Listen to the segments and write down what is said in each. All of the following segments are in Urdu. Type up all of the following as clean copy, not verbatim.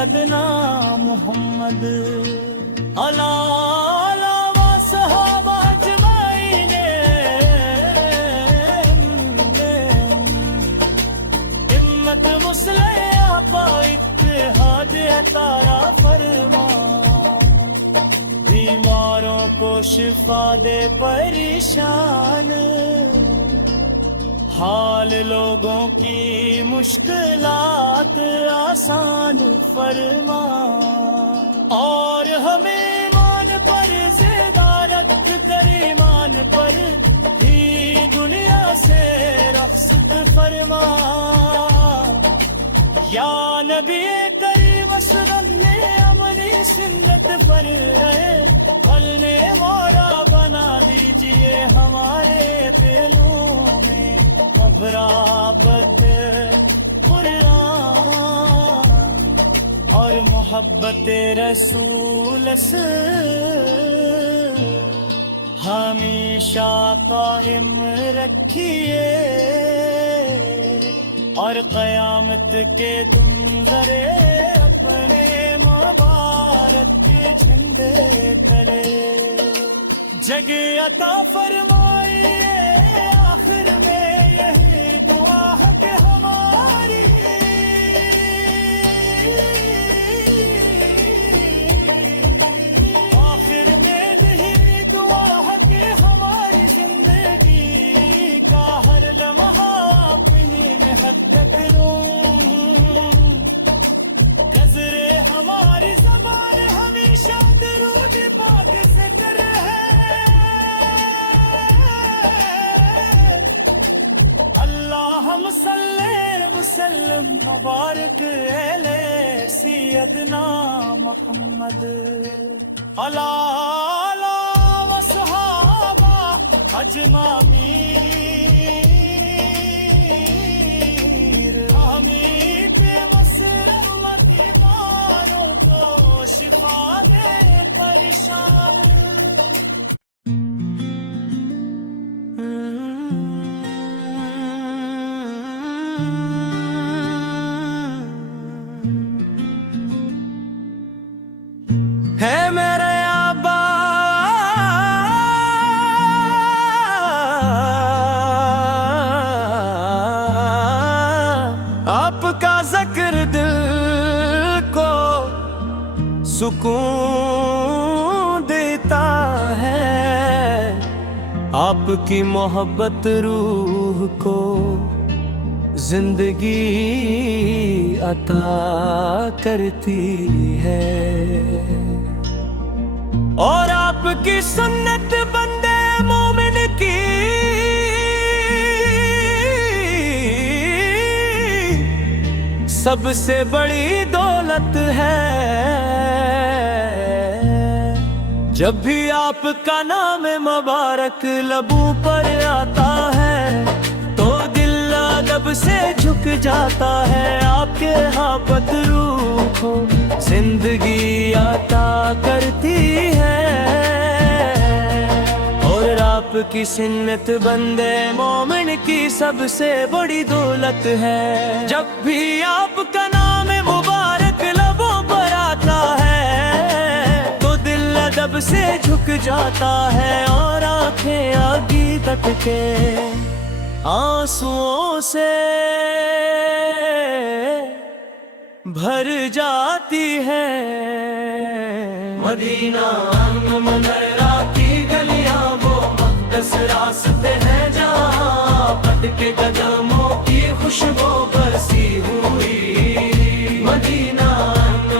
سیدنا محمد علی و صحابہ اجمعین ہمت مسلح آقا اتحاد عطا فرما بیماروں کو شفا دے پریشان حال لوگوں کی مشکلات آسان فرما اور ہمیں ایمان پر زندہ رکھ کر ایمان پر ہی دنیا سے رخصت فرما یا نبی کریم اسلم امنی سنت پر رہے پلنے مورا بنا دیجئے ہمارے دلوں میں برابت قرآن اور محبت رسول سے ہمیشہ قائم رکھیے اور قیامت کے دن ذرے اپنے مبارک کے جھنڈے تلے جگ عطا فرمائیے آخر میں یہی دعا ہے کہ ہماری آخر میں یہی دعا ہے کہ ہماری زندگی کا ہر لمحہ اپنی محبت کروں گزرے ہماری زبان ہمیشہ درود پاک سے رہے اللہم صلی وسلم مبارک علی سیدنا محمد علی و صحابہ اجمعین حمید مسرت بیماروں کو شفا دے پریشان ہے میرے آبا آپ کا ذکر دل کو سکون دیتا ہے آپ کی محبت روح کو زندگی عطا کرتی ہے اور آپ کی سنت بندے مومن کی سب سے بڑی دولت ہے جب بھی آپ کا نام مبارک لبوں پر آتا ہے تو دل ادب سے جھک جاتا ہے آپ کے محبت روح کو زندگی عطا کرتی ہے اور آپ کی سنت بندے مومن کی سب سے بڑی دولت ہے جب بھی آپ کا نام مبارک لبوں پر آتا ہے تو دل ادب سے جھک جاتا ہے اور آنکھیں آگی تک کے آنسوؤں سے بھر جاتی ہے مدینہ منورہ کی گلیاں وہ مقدس راستے ہیں جہاں پٹ کے قدموں کی خوشبو برسی ہوئی مدینہ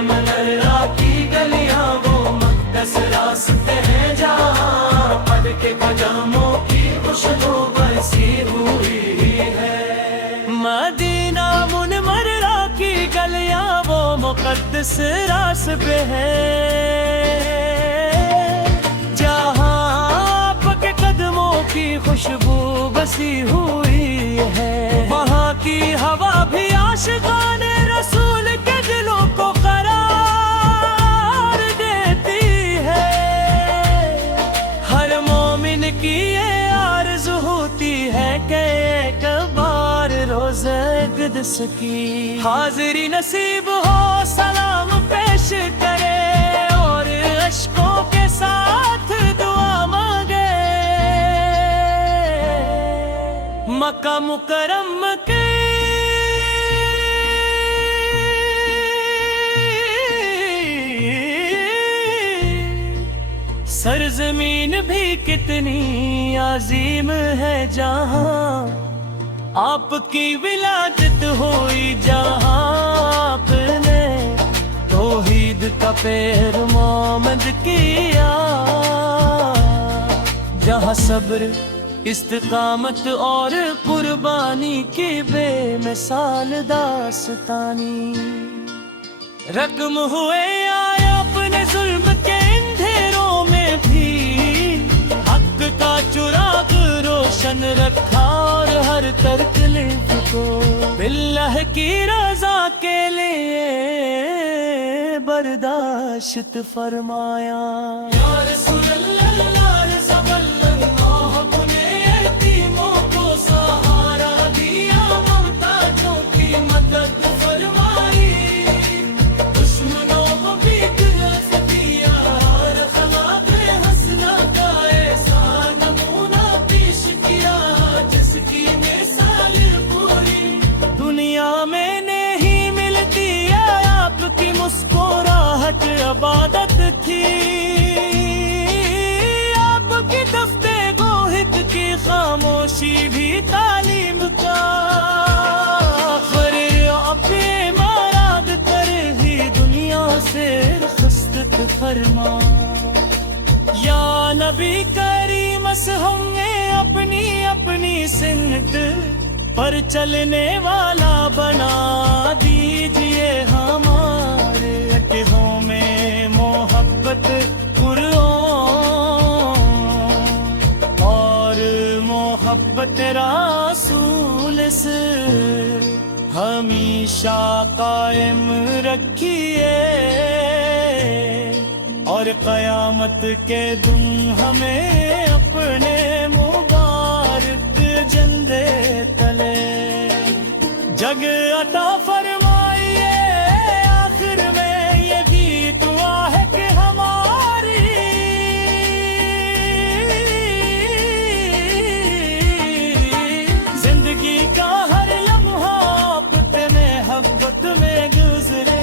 منورہ کی گلیاں وہ مقدس راستے ہیں جہاں پٹ کے قدموں کی خوشبو برسی ہوئی ہے مدینہ منورہ کی گلیاں وہ مقدس راستے ہیں جہاں آپ کے قدموں کی خوشبو بسی ہوئی ہے وہاں کی ہوا بھی عاشقان رسول کے دلوں کو قرار دیتی ہے ہر مومن کی یہ آرزو ہوتی ہے کہ ایک بار روزہ اقدس کی حاضری نصیب ہو سلام بخشش کرے اور اشکوں کے ساتھ دعا مانگے۔ مکہ مکرم کے سرزمین بھی کتنی عظیم ہے جہاں آپ کی ولادت ہوئی، جہاں آپ نے توحید کا پیغام کیا، جہاں صبر، استقامت اور قربانی کی بے مثال داستانی رقم ہوئے آئے اپنے ظلم کے اندھیروں میں بھی، حق کا چراغ روشن رکھا اور ہر تکلیف کو باللہ کی رضا کے لیے برداشت فرمایا۔ یا رسول اللہ رضا اللہ، اپنے یتیموں کو سہارا دیا، محتاجوں کی مدد فرمائی، دشمنوں کو بھی گرفت دیا، اور اخلاق حسنہ کا ایسا نمونہ پیش کیا جس کی مثال پوری دنیا میں نہیں ملتی ہے۔ آپ کی مسکراہٹ عبادت تھی، آپ کی گفتگو حق کی خاموشی بھی تعلیم کا اپنے مراد کر ہی دنیا سے رخصت فرما۔ یا نبی کریم ہم نے اپنی اپنی سمت پر چلنے والا بنا دیجئے، ہمارے عقیدوں میں محبت قرآن اور محبت رسول سے ہمیشہ قائم رکھیے، اور قیامت کے دن ہمیں اپنے مبارک جھنڈے تلے جگ عطا فرمائیے۔ آخر میں یہ بھی دعا ہے کہ ہماری زندگی کا ہر لمحہ آپ کے محبت میں گزرے،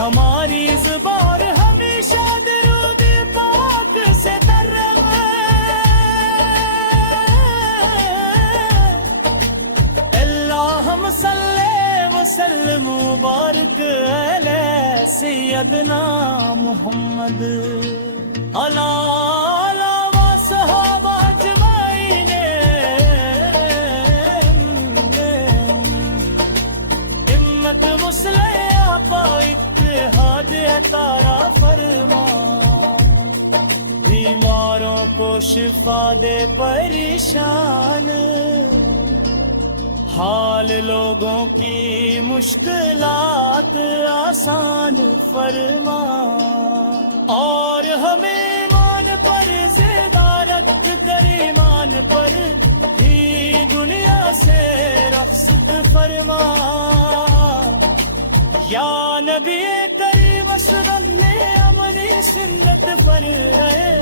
ہماری زبان ہمیشہ درود پاک سے ترے، اللہم صلی وسلم مبارک علی سیدنا محمد علی وصحابہ اجمعین، امت مسلح پاک اتحاد عطا فرما، بیماروں کو شفا دے پریشان، حال لوگوں کی مشکلات آسان فرما، اور ہمیں ایمان پر زندہ رکھ کر ایمان پر ہی دنیا سے رخصت فرما۔ یا نبی کریم صلی امنی سنت پر رہے،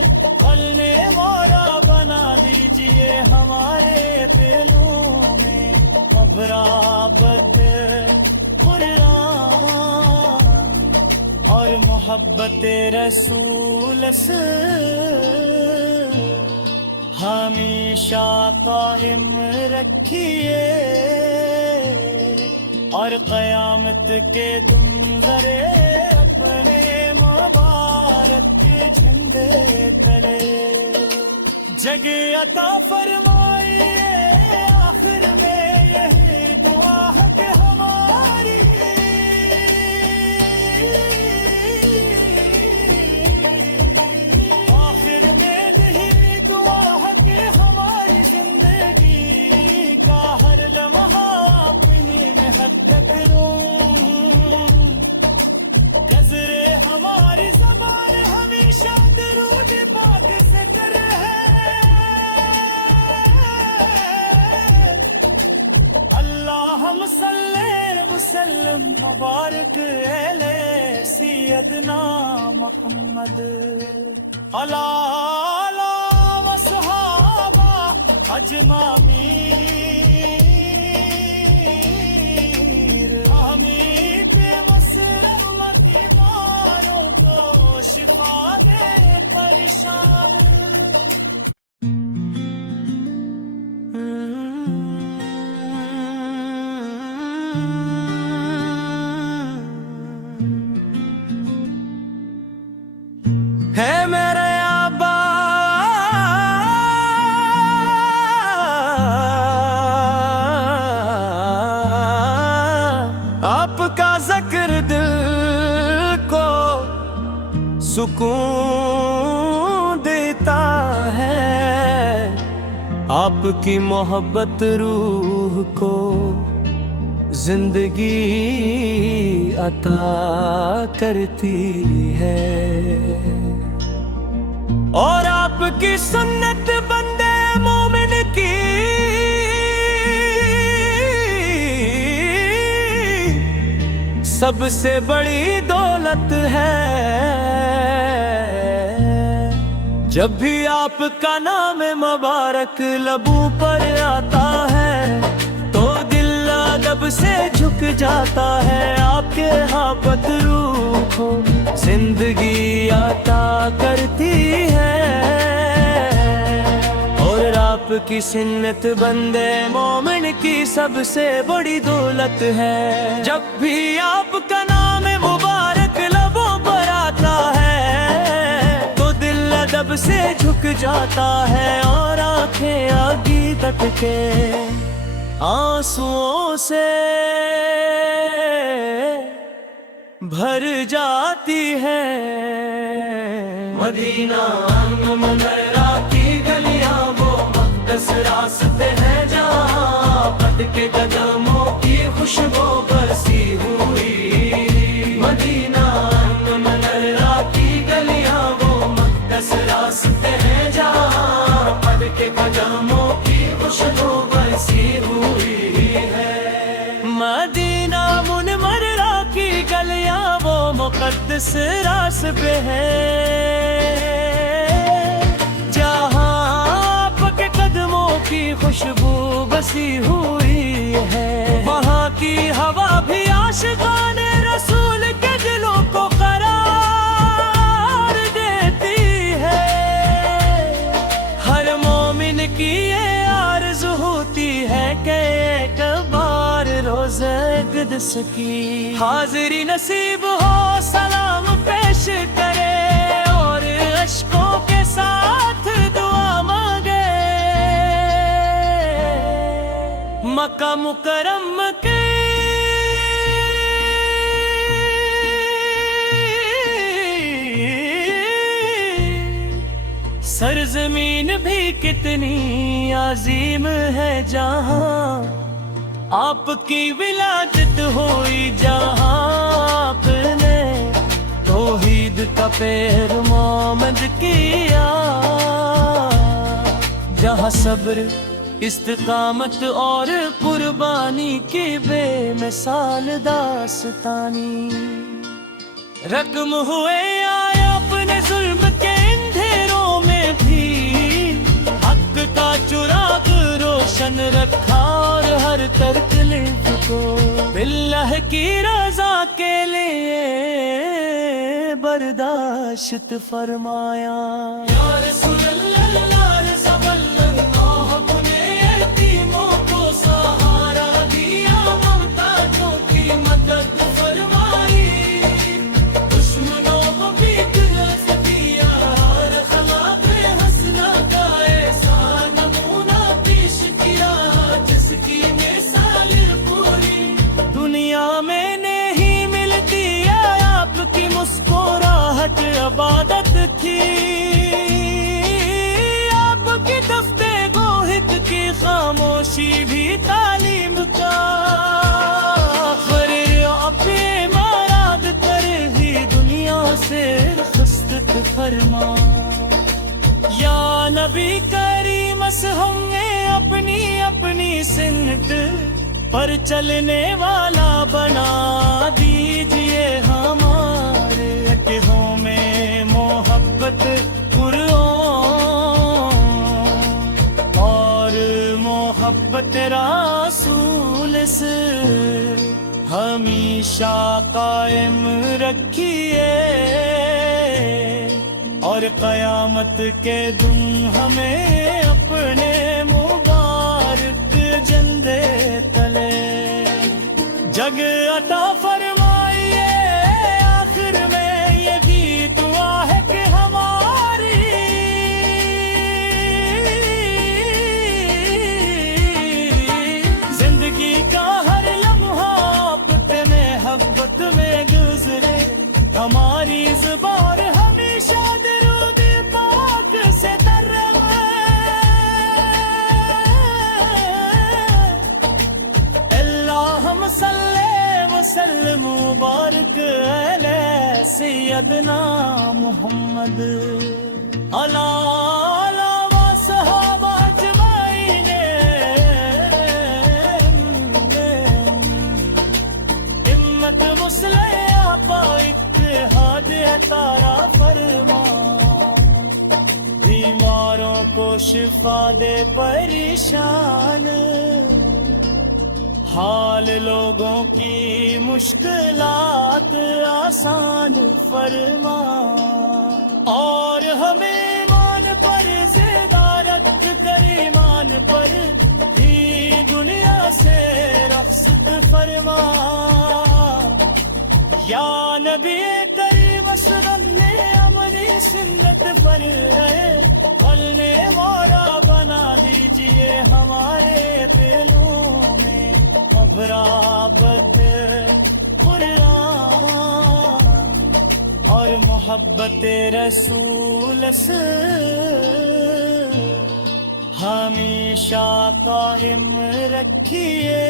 پلنے مورا بنا دیجئے ہمارے دلوں میں مبرابت قرآن اور محبت رسول سے ہمیشہ قائم رکھیے، اور قیامت کے دن ذرے اپنے مبارک جھنڈے تلے جگ عطا فرمائیے۔ آخر میں یہی دعا ہے کہ ہماری آخر میں یہی دعا ہے کہ ہماری زندگی کا ہر لمحہ اپنی محبت گزرے، ہماری زبان ہمیشہ درود پاک سے کر رہے، اللہم صلی وسلم مبارک علی سیدنا سیدنا محمد علی و صحابہ اجمعین حمید مسرت بیماروں کو شفا دے پریشان ہے میرے آبا آپ کا ذکر دل کو سکون دیتا ہے، آپ کی محبت روح کو زندگی عطا کرتی ہے، اور آپ کی سنت بندے مومن کی سب سے بڑی دولت ہے۔ جب بھی آپ کا نام مبارک لبوں پر آتا ہے تو دل ادب سے جھک جاتا ہے، آپ کے محبت روح کو زندگی عطا کرتی ہے، اور آپ کی سنت بندے مومن کی سب سے بڑی دولت ہے۔ جب بھی آپ کا نام مبارک لبوں پر آتا ہے تو دل ادب سے جھک جاتا ہے، اور آنکھیں آگی تک کے آنسوؤں سے بھر جاتی ہے۔ مدینہ منورہ کی گلیاں وہ مقدس راستے ہیں جہاں پت کے قدموں کی خوشبو برسی ہوئی۔ مدینہ منورہ کی گلیاں وہ مقدس راستے ہیں جہاں پت کے قدموں کی خوشبو برسی ہوئی ہے۔ مدینہ منورہ کی گلیاں وہ مقدس راستے ہیں جہاں آپ کے قدموں کی خوشبو بسی ہوئی ہے۔ وہاں کی ہوا بھی عاشقان رسول کے دلوں کو قرار دیتی ہے۔ ہر مومن کی یہ آرزو ہوتی ہے کہ ایک بار روزہ اقدس کی حاضری نصیب ہو، سلام پیش کرے اور اشکوں کے ساتھ دعا مانگے۔ مکہ مکرم کے سرزمین بھی کتنی عظیم ہے جہاں آپ کی ولادت ہوئی، جہاں آپ نے توحید کا پیغام کیا، جہاں صبر استقامت اور قربانی کی بے مثال داستانی رقم ہوئے آئے اپنے ظلم کے اندھیروں میں بھی حق کا چراغ روشن رکھا، اور ہر تکلیف کو اللہ کی رضا کے لیے برداشت فرمایا۔ یا رسول اللہ یا رسول اللہ، اپنے یتیموں کو سہارا دیا، محتاجوں کی مدد فرمائی، دشمنوں کو بھی گرفت دیا، ہر خلاق حسنہ کا ایسا نمونہ پیش کیا جس کی مثال پوری دنیا میں نہیں ملتی ہے۔ آپ کی مسکراہٹ عبادت تھی، آپ کی دفتے گوہد کی خاموشی بھی تعلیم کا اپنے مراد کر ہی دنیا سے رخصت فرما۔ یا نبی کریم ہم نے اپنی اپنی سنت پر چلنے والا بنا دیجئے ہمارے محبت رسول سے ہمیشہ قائم رکھیے، اور قیامت کے دن ہمیں اپنے مبارک جھنڈے تلے جگ عطا فرمائیے۔ آخر میں یہ بھی دعا ہے کہ ہماری زندگی کا ہر لمحہ اپنے محبت میں گزرے، ہماری زبان ہمیشہ درود پاک سے ترمے۔ اللہم صلی وسلم مبارک علی سیدنا محمد علی وصحابہ اجمعین۔ امت مسلح با اتحاد تارا فرما، بیماروں کو شفا دے پریشان، حال لوگوں کی مشکلات آسان فرما، اور ہمیں ایمان پر زندہ رکھ کر ایمان پر ہی دنیا سے رخصت فرما۔ یا نبی کریم اسرن امنی سنت پر رہے، بلنے مورا بنا دیجئے ہمارے دلوں میں ابرابت قرآن اور محبت رسول سے ہمیشہ قائم رکھیے،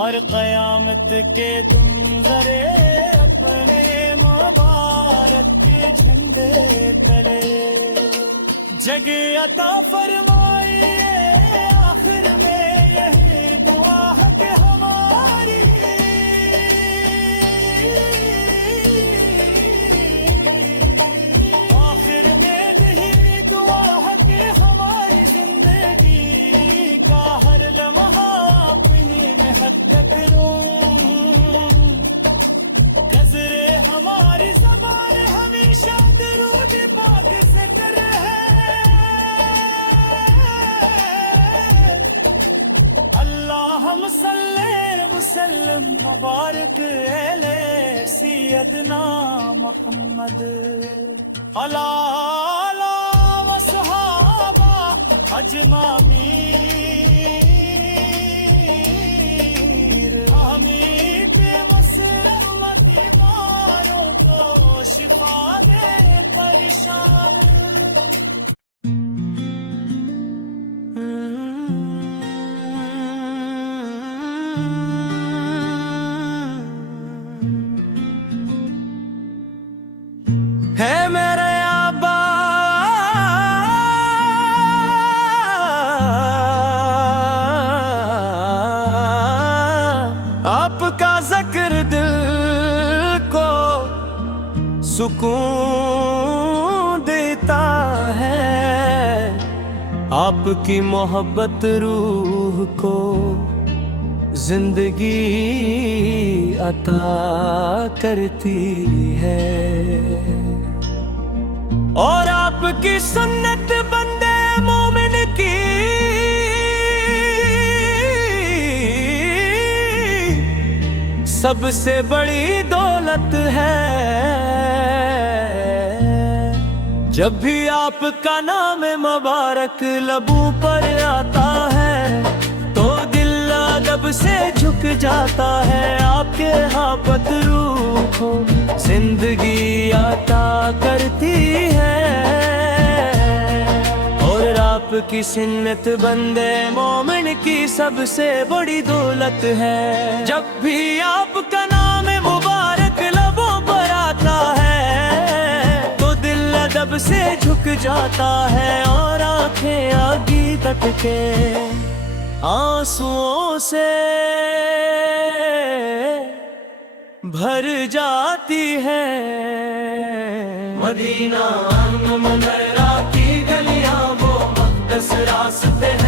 اور قیامت کے دن ذرے اپنے مبارک جھنڈے تلے جگ عطا فرمائیے۔ آخر میں یہی دعا ہے کہ ہماری آخر میں یہی دعا ہے کہ ہماری زندگی کا ہر لمحہ اپنی محنت کروں، گزرے ہماری زبان ہمیشہ درود پاک سے رہے۔ اللہم صلی وسلم مبارک علی سیدنا محمد علی وصحابہ اجمعین۔ حمید مسلمت بیماروں کو شفا دے پریشان۔ ہے میرے آبا آپ کا ذکر دل کو سکون دیتا ہے، آپ کی محبت روح کو زندگی عطا کرتی ہے، اور آپ کی سنت بندے مومن کی سب سے بڑی دولت ہے۔ جب بھی آپ کا نام مبارک لبوں پر آتا ہے تو دل ادب سے جھک جاتا ہے، آپ کے محبت روح کو زندگی عطا کرتی ہے، اور آپ کی سنت بندے مومن کی سب سے بڑی دولت ہے۔ جب بھی آپ کا نام مبارک لبوں پر آتا ہے تو دل ادب سے جھک جاتا ہے، اور آنکھیں آگی تک کے آنسوؤں سے بھر جاتی ہے۔ مدینہ منورہ کی گلیاں وہ مقدس راستے ہیں،